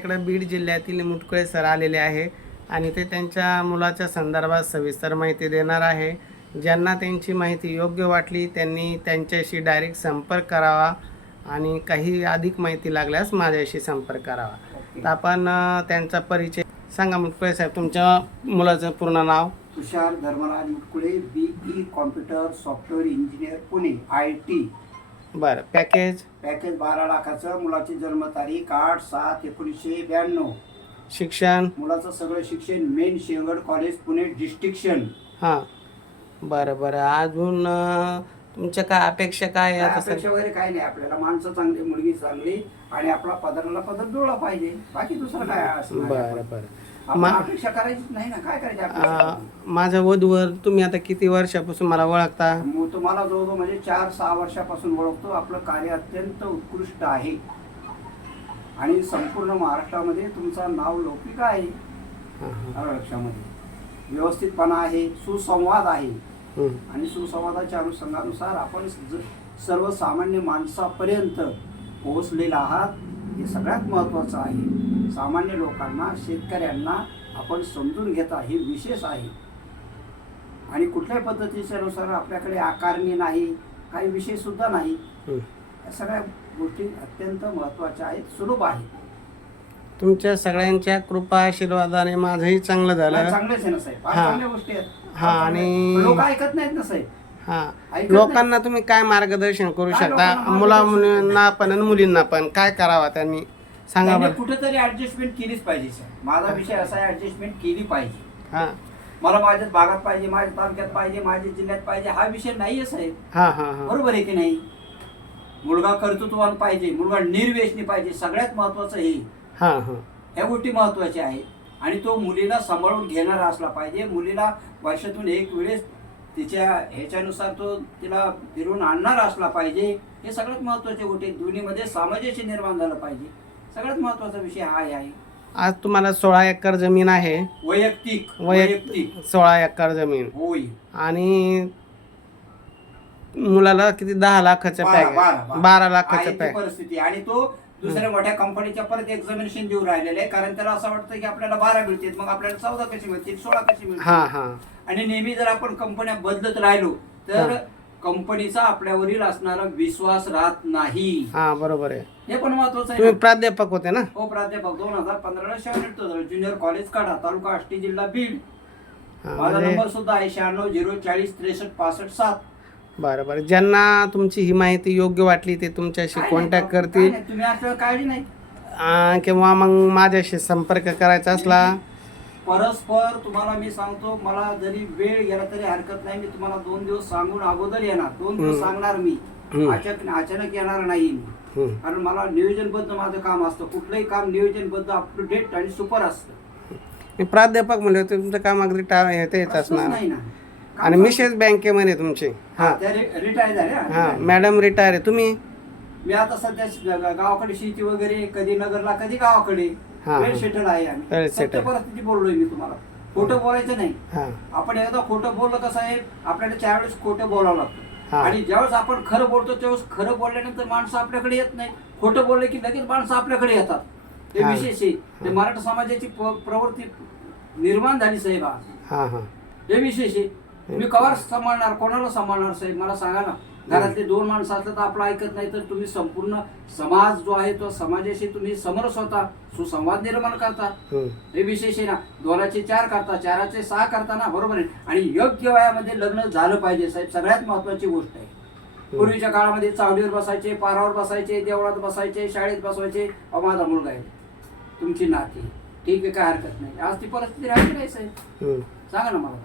इकडे बीड जिल्ह्यातील मुटकुळे सर आलेले आहे आणि ते त्यांच्या मुलाच्या संदर्भात सविस्तर माहिती देणार आहे. ज्यांना त्यांची माहिती योग्य वाटली त्यांनी त्यांच्याशी डायरेक्ट संपर्क करावा आणि काही अधिक माहिती लागल्यास माझ्याशी संपर्क करावा. तर आपण त्यांचा परिचय सांगा मुटकुळे साहेब तुमच्या मुलाचं पूर्ण नाव? Tushar Dharmaraj Mutkule BE computer software engineer Pune I T बरं पॅकेज पॅकेज बारा लाखाचं मुलाची जन्मतारीख आठ सात एकोणीसशे ब्याण्णव. शिक्षण? मुलाचं सगळं शिक्षण मेन शेंगड कॉलेज पुणे डिस्ट्रिक्शन. हां. बरं बरं. अजून अ, तुमच्या काय अपेक्षा काय आहे आता अपेक्षा वगैरे काही नाही. आपल्याला माणसं चांगली मुलगी चांगली आणि आपला पदराला पदर जुळला पाहिजे. बाकी दुसरं काय आहे? बरं? बरं. मा- अपेक्षा करायचीच नाही ना. काय करायची अ, अपेक्षा माझ्या वधूवर तुम्ही आता किती वर्षापासून मला ओळखता? मग तुम्हाला जवळजवळ म्हणजे चार सहा वर्षापासून ओळखतो. आपलं कार्य अत्यंत उत्कृष्ट आहे. आणि संपूर्ण महाराष्ट्रामध्ये तुमचं नाव लौकिक आहे. आलं लक्षामध्ये व्यवस्थितपणा आहे सुसंवाद आहे. हं. आणि सुसंवादाच्या अनुषंगानुसार आपण ज- सर्वसामान्य माणसापर्यंत पोहोचलेला आहात हे सगळ्यात महत्त्वाचं आहे. सामान्य लोकांना शेतकऱ्यांना आपण समजून घेता हे विशेष आहे. आणि कुठल्याही पद्धतीच्या नुसार आपल्याकडे आकारणी नाही काही विषय सुद्धा नाही. हं. या सगळ्या गोष्टी अत्यंत महत्त्वाच्या आहेत सुलभ आहेत. तुमच्या सगळ्यांच्या कृपा आशीर्वादाने माझंही चांगलं झालं. चांगलेच आहे ना साहेब. फार हा. चांगल्या गोष्टी आहेत. हा, आणि- लोक ऐकत नाहीत ना साहेब. हां. ऐकत लोकांना तुम्ही काय मार्गदर्शन करू काय शकता? लोकांना मुला मुलींना पण आणि मुलींना पण. काय करावा त्यांनी सांगा त्यांनी बरं. कुठेतरी ऍडजस्टमेंट केलीच पाहिजे सर माझा विषय असा आहे ऍडजस्टमेंट केली पाहिजे. हां. मला माझ्या भागात पाहिजे माझ्या तालुक्यात पाहिजे माझ्या जिल्ह्यात पाहिजे हा विषय नाहीये साहेब. हां हां हां. बरोबर आहे की नाही? मुलगा कर्तृत्ववान पाहिजे मुलगा निर्व्यसनी पाहिजे सगळ्यात महत्वाचं हे. हां हां. ह्या गोष्टी महत्त्वाच्या आहेत. आणि तो मुलीला सांभाळून घेणारा असला पाहिजे. मुलीला वर्षातून एक वेळेस तिच्या ह्याच्यानुसार तो तिला फिरून आणणारा असला पाहिजे. हे सगळ्यात महत्त्वाच्या गोष्टी. दोन्हीमध्ये सामंजस्य निर्माण झालं पाहिजे. सगळ्यात महत्त्वाचा विषय हा आहे आज तुम्हाला सोळा एकर जमीन आहे. वैयक्तिक वैयक्तिक सोळा एकर जमीन. होय. आणि मुलाला किती? दहा लाखाचं बारा- पॅक बारा- बारा. बारा आहे लाखाचं ती पॅक परिस्थिती. आणि तो दुसऱ्या मोठ्या कंपनीच्या परत एक्झामिनेशन देऊ राहिलेले आहे. कारण त्याला असं वाटतं की आपल्याला बारा मिळतील मग आपल्याला चौदा कशी मिळतील सोळा कशी हां मिळतील? हां आणि नेहमी जर आपण कंपन्या बदलत राहिलो तर हा. कंपनीचा आपल्यावरील असणारा विश्वास राहत नाही. हां बरोबर आहे. हे पण महत्वाचं आहे ना. प्राध्यापक होते ना? हो प्राध्यापक. दोन हजार पंधराला शाळेत ज्युनियर कॉलेज काढा तालुका आष्टी जिल्हा बीड. हां, माझा म्हणजे नंबर सुद्धा आहे शहाण्णव झिरो चाळीस त्रेसष्ट पासष्ट सात. बरं बरं. ज्यांना तुमची ही माहिती योग्य वाटली ते तुमच्याशी काय कॉन्टॅक्ट करतील. नाही, तुम्ही असल्यावर काळजी नाही. किंवा मग माझ्याशी संपर्क करायचा असला परस्पर तुम्हाला मी सांगतो मला जरी वेळ गेला तरी हरकत नाही. मी तुम्हाला दोन दिवस सांगून अगोदर येणार. दोन दिवस. सांगणार मी. अचानक अचानक येणार नाही. कारण मला नियोजनबद्ध माझं काम असतं. कुठलंही काम नियोजनबद्ध अप टू डेट आणि सुपर असतं. मी प्राध्यापक म्हणले होते तुमचं काम अगदी टा येते असणार. नाही ना. काम आणि मिसेस बँकेमध्ये तुमची. हा, रिटायर झाल्या हां मॅडम रिटायर आहे. तुम्ही? मी आता सध्या गावाकडे शेती वगैरे कधी नगरला कधी गावाकडे? वेल. सेटल आहे Well आम्ही. सत्य settled. परिस्थिती बोललोय मी तुम्हाला. खोटं बोलायचं नाही. आपण एकदा खोटं बोललं कसं आहे आपल्याला त्यावेळेस खोटं बोलावं लागतं. आणि ज्यावेळेस आपण खरं बोलतो त्यावेळेस खरं बोलल्यानंतर माणसं आपल्याकडे येत नाही. खोटं बोललं की लगेच माणसं आपल्याकडे येतात. हे. विशेष आहे. ते मराठा समाजाची प्रवृत्ती निर्माण झाली साहेब हे विशेष आहे. तुम्ही कवर सांभाळणार कोणाला सांभाळणार साहेब? मला सांगा ना. घरातले दोन माणसं असलं तर आपलं ऐकत नाही तर तुम्ही संपूर्ण समाज जो आहे तो समाजाशी तुम्ही समरस होता सुसंवाद निर्माण करता. हं. विशेष आहे ना दोनाचे चार करता चाराचे सहा करता ना बरोबर आहे. आणि योग्य वयामध्ये लग्न झालं पाहिजे साहेब सगळ्यात महत्वाची गोष्ट आहे. पूर्वीच्या काळामध्ये चावडीवर बसायचे पारावर बसायचे देवळात बसायचे शाळेत बसवायचे माझा मुलगा आहे. तुमची नाती. ठीक आहे काय हरकत नाही. आज ती परिस्थिती राहिली नाही साहेब. सांगा ना मला.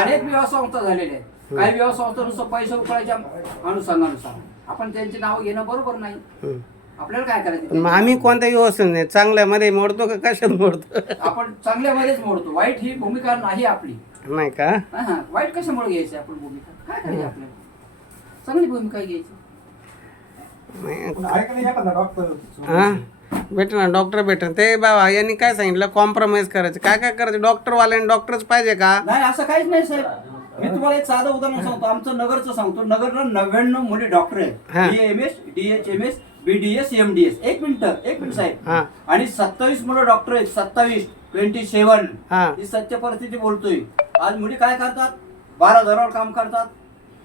अनेक विवाह संस्था झालेल्या आहेत. काही संस्था नुसतं पैसे उकळायच्या अनुषंगानुसार. आपण त्यांची नावं घेणं बरोबर नाही. हं. आपल्याला काय मग करायचं आम्ही कोणत्याही व्यवस्थित नाही. चांगल्यामध्ये मोडतो का कशात मोडतो? आपण चांगल्यामध्येच मोडतो. वाईट ही भूमिका नाही आपली. नाही का? हा, हा. वाईट कशामुळे घ्यायची आपण भूमिका? काय करायची आपल्याला? चांगली भूमिका घ्यायची. नाही. हां? भेट ना डॉक्टर भेट ते बाबा यांनी काय सांगितलं? कॉम्प्रोमाइज करायचं. काय काय करायचं? डॉक्टरवाल्याने डॉक्टरच पाहिजे का? नाही असं काहीच नाही साहेब. मी तुम्हाला एक साधं उदाहरण सांगतो. आमचं नगरचं सांगतो. नगरला नव्याण्णव मुली डॉक्टर. आहेत. D M S D H M S B D S M D S एक मिनिट एक मिनिट साहेब. आणि सत्तावीस मुलं डॉक्टर आहेत. सत्तावीस ट्वेंटी सेवन हा सत्य परिस्थिती बोलतोय. आज मुली काय करतात? बारा हजारावर काम करतात.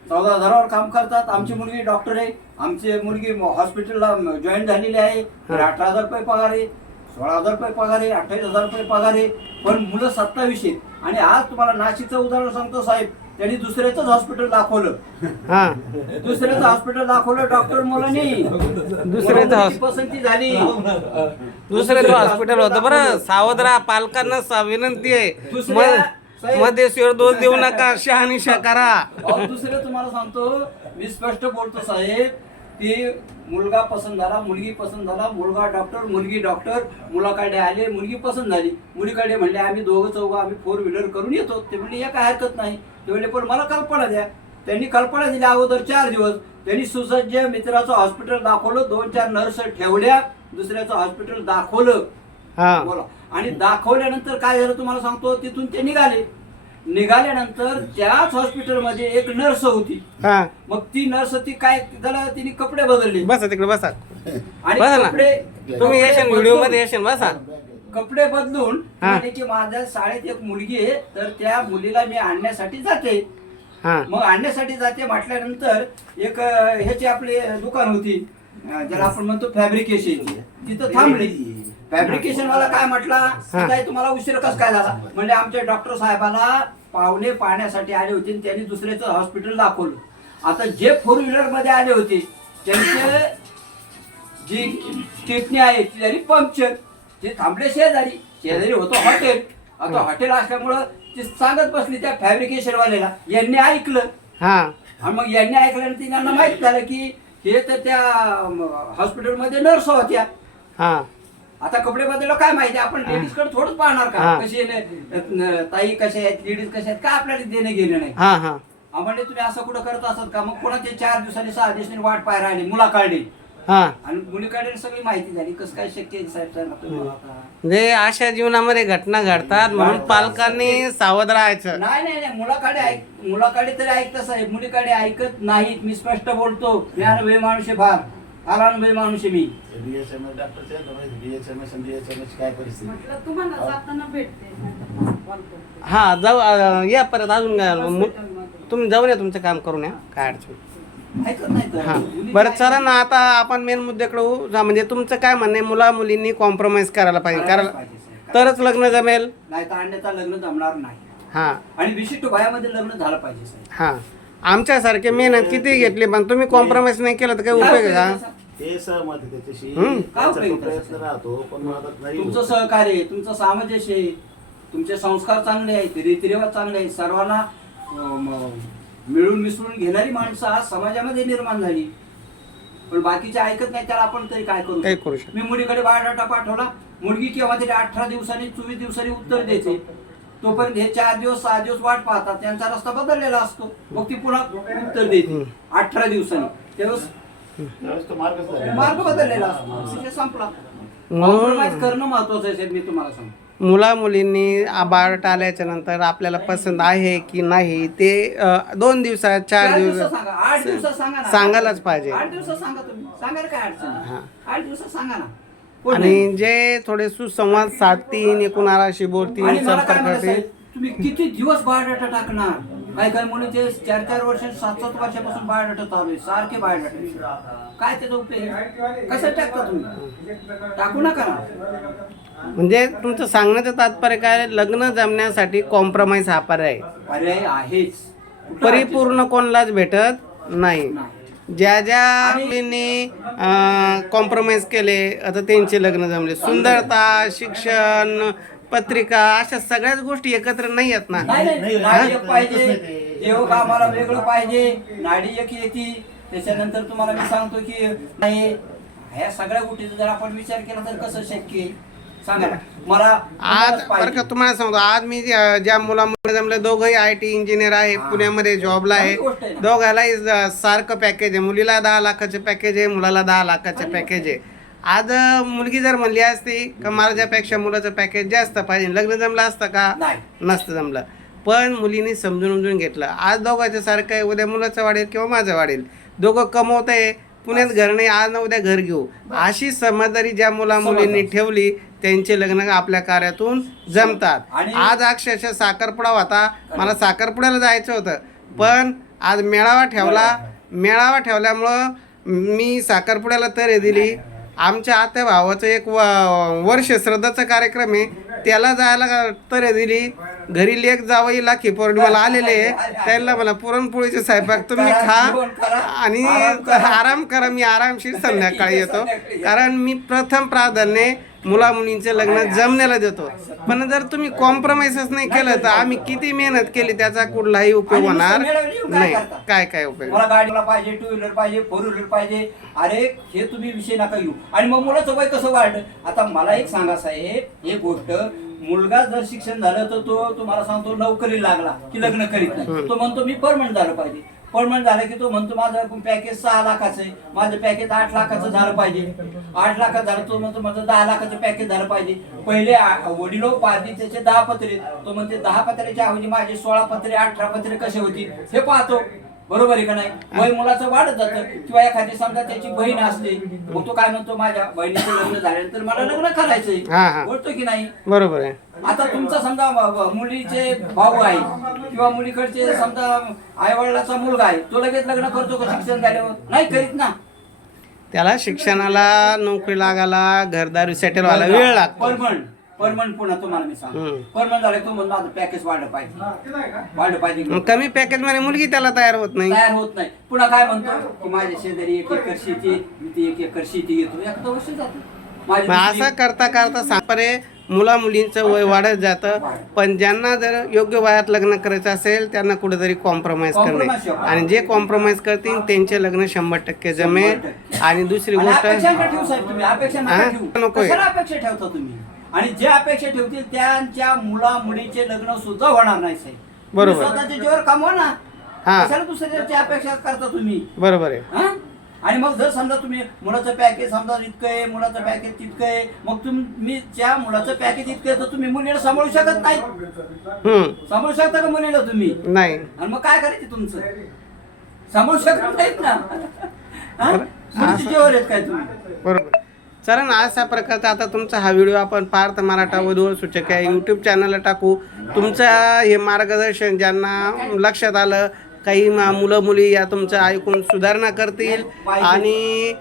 चौदा हजारावर काम करतात. आमची मुलगी डॉक्टर आहे. आमची मुलगी हॉस्पिटलला जॉईन झालेली आहे. तिला अठरा हजार रुपये पगार आहे. सोळा हजार रुपये पगार आहे. अठ्ठावीस हजार रुपये पगार आहे. पण मुलं सत्तावीस आहेत. आणि आज तुम्हाला नाशिकचं उदाहरण सांगतो साहेब. त्यांनी दुसऱ्याच हॉस्पिटल दाखवलं. हा. दुसऱ्याचं हॉस्पिटल दाखवलं डॉक्टर मुलांनी. दुसऱ्याचं हॉस- पसंती झाली. दुसऱ्याचं हॉस्पिटल होतं. बरं सावध राहा पालकांना सा- विनंती आहे. दुसऱ्या- म- मध्येश्वर दोष देऊ नका शहानिशा करा. अहो, दुसरं तुम्हाला सांगतो मी स्पष्ट बोलतो साहेब. की मुलगा पसंत झाला मुलगी पसंत झाला मुलगा डॉक्टर मुलगी डॉक्टर मुलाकडे आले मुलगी पसंत झाली. मुलीकडे म्हणले आम्ही दोघं चौघं आम्ही फोर व्हीलर करून येतो. ते म्हणले या काय हरकत नाही. ते म्हणले पण मला कल्पना द्या. त्यांनी कल्पना दिली अगोदर चार दिवस. त्यांनी सुसज्ज मित्राचं हॉस्पिटल दाखवलं दोन चार नर्स ठेवल्या दुसऱ्याचं हॉस्पिटल दाखवलं. हा. बोला. आणि दाखवल्यानंतर काय झालं तुम्हाला सांगतो? तिथून ते निघाले. निघाल्यानंतर त्याच हॉस्पिटलमध्ये एक नर्स होती. हा. मग ती नर्स ती काय त्याला तिने कपडे बदलले. बसा तिकडे बसा. आणि बसा ना. कपडे तुम्ही येशन व्हिडिओमध्ये बदलून- येशन बसा. कपडे बदलून हा. म्हणे की माझ्या शाळेत एक मुलगी आहे तर त्या मुलीला मी आणण्यासाठी जाते. हा. मग आणण्यासाठी जाते म्हटल्यानंतर एक अं, ह्याची आपली दुकान होती. अं, ज्याला आपण म्हणतो फॅब्रिकेशनची तिथं थांबली. फॅब्रिकेशन वाला काय म्हटला? हा. काय तुम्हाला उशीर कस काय झाला? म्हणजे आमच्या डॉक्टर साहेबाला पाहुणे पाहण्यासाठी आले होते आणि त्यांनी दुसऱ्याचं हॉस्पिटल दाखवलं. आता जे फोर व्हीलरमध्ये आले होते त्यांचे जी टिपणी आहे ती झाली पंक्चर ते थांबले शेजारी. शेजारी होतं हॉटेल आता हॉटेल असल्यामुळं ते सांगत बसली त्या फॅब्रिकेशन वाल्याला. यांनी ऐकलं. आणि मग यांनी ऐकल्यानंतर त्यांना माहीत झालं की हे तर त्या हॉस्पिटलमध्ये नर्स होत्या. आता कपडे बदललं काय माहिती? आपण लेडीजकडे थोडंच पाहणार का. कशी आहे ताई कशा आहेत? लेडीज कशा आहेत? काय आपल्याला देणं गेलं नाही? हा हा. आम्हाला तुम्ही असं कुठं करत असत का? मग कोणाचे चार दिवसांनी सहा दिवसांनी वाट पाय राहिली? मुलाकडे हा. आणि मुलीकडे सगळी माहिती झाली. कसं काय शक्य आहे मला. म्हणजे अशा जीवनामध्ये घटना घडतात म्हणून पालकांनी सावध राहायचं. नाही नाही नाही. मुलाकडे ऐक मुलाकडे तरी ऐकत साहेब मुलीकडे ऐकत नाहीत. मी स्पष्ट बोलतो. मी अनुभवी माणूस आहे अनुभवी माणूस आहे मी. डीएचएमएस डॉक्टरचे डीएचएमएस आणि डीएचएमएस काय परिस्थिती? म्हटलं तुम्हाला जाताना भेटते call करते. हा जाऊ अं, या परत अजून काय, मु- हॉस्पिटलमध्ये. तुम्ही जाऊन या तुमचं काम करून या. काय अडचण नाही. ऐकत नाही तर. हा. बरं चला ना आता आपण मेन मुद्द्याकडे. जा, म्हणजे तुमचं काय म्हणणं आहे? मुला मुलींनी कॉम्प्रोमाइज करायला पाहिजे. करायलाच करायला पाहिजे साहेब. तरच लग्न जमेल. नाही तर अन्यथा लग्न जमणार नाही. हा. आणि विशिष्ट वयामध्ये लग्न झालं पाहिजे साहेब. हा. आमच्यासारखे मेहनत किती घेतली पण तुम्ही कॉम्प्रोमाइज नाही केलं तर काय उपयोग आहे का तुमचं ते सहमत आहे त्याच्याशी. हम्म. त्याचा काय तो उपयोग प्रयत्न त्याचा? राहतो पण मग आता नाही होत. सहकार्य आहे, तुमचं सामंजस्य आहे. तुमचे संस्कार चांगले आहेत रीतिरिवाज चांगले आहेत. सर्वांना मिळून मिसळून घेणारी माणसं आज समाजामध्ये निर्माण झाली. पण बाकीचे ऐकत नाही त्याला आपण तरी काय करू? काही करू शकत मी मुलीकडे बायोडाटा पाठवला. मुलगी केव्हा तरी अठरा दिवसांनी चोवीस दिवसांनी उत्तर देते. तोपर्यंत हे चार दिवस सहा दिवस वाट पाहतात. त्यांचा रस्ता बदललेला असतो. मग ती पुन्हा उत्तर देते. अठरा दिवसांनी. त्यावेळेस. मार्ग बदललेला असतो. विषय संपला. कॉम्प्रोमाइज करणं महत्वाचं आहे मी तुम्हाला सांगतो. मुला मुलींनी बायोडाटा आल्याच्यानंतर आपल्याला पसंत आहे की नाही ते दोन दिवसात चार दिवस सांगा. आठ दिवसात सांगा ना. सांगायला पाहिजे. आठ दिवसात सांगा तुम्ही. सांगायला काय अडचण. आठ दिवसात सांगा ना? आणि जे थोडे सुसंवाद साधतील एकूणाशी बोलतील आणि मला काय तुम्ही किती दिवस बायोडाटा टाकणार? काय काय मुलीचे चार चार वर्ष सात सात वर्षापासून बायोडाटा चालू आहे सारखे बायोडाटा काय त्याचा उपयोग आहे? कसं टाकता तुम्ही? टाकू नका ना. म्हणजे तुमचं सांगण्याचं तात्पर्य काय? लग्न जमण्यासाठी कॉम्प्रोमाइज हा पर्याय आहे. पर्याय आहेच. परिपूर्ण कोणालाच भेटत नाही. नाही. ज्या ज्या मुलींनी कॉम्प्रोमाइज केले आता त्यांचे लग्न जमले. सुंदरता शिक्षण पत्रिका अशा सगळ्याच गोष्टी एकत्र नाही आहेत ना? नाही नाही. नाही, नाडी? एक पाहिजे. देव कामाला वेगळं पाहिजे. नाडी एक येते. त्याच्यानंतर तुम्हाला मी सांगतो की नाही ह्या सगळ्या गोष्टीचा जर आपण विचार केला तर कसं शक्य आहे? सांगा ना. मला आज बरं. का तुम्हाला सांगतो आज मी ज्या ज्या मुलामुळे जमले दोघंही आय टी इंजिनियर आहे. पुण्यामध्ये जॉबला आहे. दोघालाही सारखं पॅकेज आहे. मुलीला दहा लाखाचं पॅकेज आहे मुलाला दहा लाखाचं पॅकेज आहे. आज मुलगी जर म्हणली असती का माझ्यापेक्षा मुलाचं पॅकेज जास्त पाहिजे. लग्न जमलं असतं का? नसतं जमलं. पण मुलीने समजून उमजून घेतलं. आज दोघांचं सारखं आहे उद्या मुलाचं वाढेल किंवा माझं वाढेल. दोघं कमवत आहे पुण्यात घर नाही आज ना उद्या घर घेऊ. अशी समजदारी ज्या मुला मुलींनी ठेवली त्यांचे लग्न आपल्या कार्यातून जमतात. आज अक्षरशः साखरपुडा होता. मला साखरपुड्याला जायचं होतं. पण आज मेळावा ठेवला. मेळावा ठेवल्यामुळं मी साखरपुड्याला तरी दिली. आमच्या आत्या भावाचं एक व वर्ष श्रद्धाचा कार्यक्रम आहे. त्याला जायला तरी दिली. घरी लेख जावई लाखी पौर्णिमाला आलेले आहे. त्यांना मला पुरणपोळीचे स्वयंपाक तुम्ही खा. आणि आराम करा. मी आरामशीर संध्याकाळी येतो. कारण मी प्रथम प्राधान्य मुला मुलींचे लग्न जमण्याला देतो. पण जर तुम्ही कॉम्प्रोमाइजच नाही केलं तर आम्ही किती मेहनत केली त्याचा कुठलाही उपयोग होणार नाही? काय काय उपयोग? मला गाडीला पाहिजे टू व्हीलर पाहिजे फोर व्हीलर पाहिजे. अरे हे तुम्ही विषय नका घेऊ. आणि मग मुलाचं वय कसं वाढलं? आता मला एक सांगा साहेब एक गोष्ट. मुलगा जर शिक्षण झालं तर तो तुम्हाला सांगतो नोकरी लागला की लग्न करीत नाही. तो म्हणतो मी परमनंट झालं पाहिजे. परमनंट झालं की तो म्हणतो माझं पॅकेज सहा लाखाचं आहे. माझं पॅकेज आठ लाखाचं झालं पाहिजे. आठ लाखाचं झालं तो म्हणतो माझं दहा लाखाचं पॅकेज झालं पाहिजे. पहिले वडिलो पारधी त्याचे दहा पत्रे. तो म्हणते दहा पत्र्याच्या ऐवजी माझे सोळा पत्रे अठरा पत्रे कसे होतील? हे पाहतो. बरोबर आहे का नाही? वय मुलाचं वाढत जातं किंवा एखादी समजा त्याची बहीण असते मग तो काय म्हणतो माझ्या बहिणीचं लग्न झाल्यानंतर मला लग्न. करायचंय. बोलतो की नाही? बरोबर आहे. आता तुमचा समजा मुलीचे भाऊ आहे किंवा मुलीकडचे समजा आई वडिलाचा मुलगा आहे तो लगेच लग्न करतो का शिक्षण झाल्यावर? नाही करीत ना. त्याला शिक्षणाला नोकरी लागायला घरदारी सेटल व्हायला वेळ लागतो. परमनंट परमनंट पुन्हा तुम्हाला मी सांगतो. हम्म. परमनंट झालं तो म्हणतो आता पॅकेज वाढलं पाहिजे. वाढलं पाहिजे. मग कमी पॅकेजमध्ये मुलगी त्याला तयार होत नाही. तयार होत नाही. पुन्हा काय म्हणतो? की माझ्या शेजारी एक एकर शेती मी ती एक एकर शेती घेतो. एक वर्ष जातो. माझी मग दुसरी- असं करता करता सापरे मुला मुलींचं वय वाढत जातं. पण ज्यांना जर योग्य वयात लग्न करायचं असेल त्यांना कुठेतरी कॉम्प्रोमाइज करणे. आणि जे कॉम्प्रोमाइज करतील त्यांचे लग्न शंभर टक्के जमेल. आणि दुसरी आणि गोष्ट अपेक्षा नका ठेवू साहेब तुम्ही. अपेक्षा हा? नका ठेवू. नकोय. कशाला अपेक्षा ठेवता तुम्ही? आणि जे अपेक्षा ठेवतील त्यांच्या मुला मुलीचे लग्न सुद्धा होणार नाही साहेब. बरोबर. तुम्ही स्वतःच्या जीवर कमवा ना. हा. कशाला दुसऱ्याची अपेक्षा करता तुम्ही? बरोबर आहे. हा? आणि मग जर समजा तुम्ही मुलाचं पॅकेज समजा इतकं आहे मुलाचं पॅकेज तितकं आहे मग तुम्ही ज्या मुलाचं पॅकेज इतकं आहे तर तुम्ही मुलीला सांभाळू शकत नाही. हम्म. सांभाळू शकता का मुलीला तुम्ही? नाही. आणि मग काय करायचं तुमचं? सांभाळू शकत नाहीत ना. हा? जीवावर आहेत काय तुम्ही? बरोबर. चला ना अशा प्रकारचा आता तुमचा हा व्हिडिओ आपण पार्थ मराठा वधूवर सूचक आहे यूट्यूब चॅनलला टाकू. तुमचं हे मार्गदर्शन ज्यांना लक्षात आलं काही मुलं मुली या तुमचं ऐकून सुधारणा करतील आणि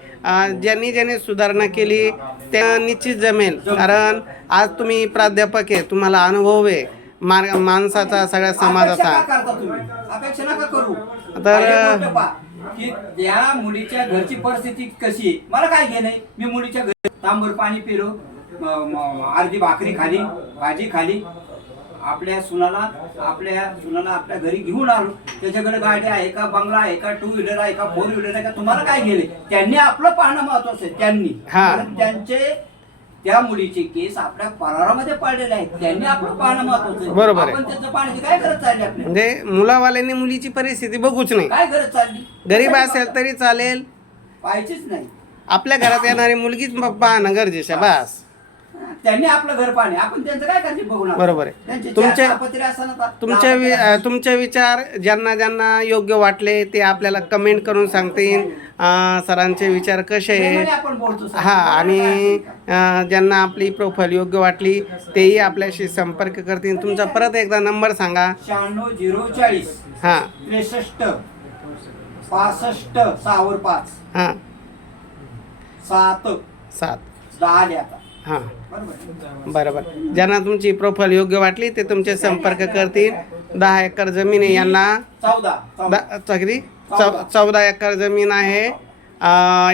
ज्यांनी ज्यांनी सुधारणा केली त्या निश्चित जमेल. कारण आज तुम्ही प्राध्यापक आहे तुम्हाला अनुभव आहे मार्ग माणसाचा सगळ्या समाजाचा. तर- की त्या मुलीच्या घरची परिस्थिती कशी आहे? मला काय घेणं मी मुलीच्या घरी तांबर पाणी पिलो अर्धी भाकरी खाली भाजी खाली. आपल्या सुनाला आपल्या सुनाला आपल्या घरी घेऊन आलो. त्याच्याकडे गाडी आहे का बंगला आहे का टू व्हीलर आहे का फोर व्हीलर आहे का? तुम्हाला काय गेले त्यांनी आपलं पाहणं महत्वाचं आहे त्यांनी. कारण त्यांचे त्या मुलीचे केस आपल्या परारामध्ये पडलेले आहेत. त्यांनी आपलं पाहणं महत्वाचं. बरोबर आहे. आपण त्याचं पाहण्याची काय गरज चालली आपल्याला? म्हणजे मुलावाल्यांनी मुलीची परिस्थिती बघूच नाही. काय गरज चालली? गरीब असेल तरी चालेल. पाहिजेच नाही. आपल्या घरात येणारी मुलगीच पाहणं गरजेचं आहे बस. त्यांनी आपलं घर पाहणे. आपण त्यांचं काय करायचे बघून आपण? बरोबर आहे. त्यांचे तुमचे- चार पत्रे असताना तर- तुमचे वि- अ, तुमचे विचार ज्यांना ज्यांना योग्य वाटले ते आपल्याला कमेंट करून सांगतील. अ, सरांचे विचार कसे प्रेमाने आहेत आपण बोलतो सर. हा आणि अ, ज्यांना आपली प्रोफाईल योग्य वाटली तेही आपल्याशी संपर्क करतील. तुमचा परत एकदा नंबर सांगा. शहाण्णव झिरो चाळीस हां. त्रेसष्ट पासष्ट सहावर पाच. हां. सात. सात. दहा आले आता. हां. बरोबर. ज्यांना तुमची प्रोफाईल योग्य वाटली ते तुमचे संपर्क करतील. दहा एकर जमीन आहे यांना. चौदा चौ चौदा एकर जमीन आहे.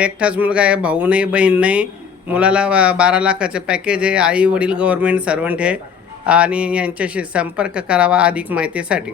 एकटाच मुलगा आहे भाऊ नाही बहीण नाही. मुलाला बारा लाखाचं पॅकेज आहे. आई वडील गव्हर्नमेंट सर्वंट आहे. आणि यांच्याशी संपर्क करावा अधिक माहितीसाठी.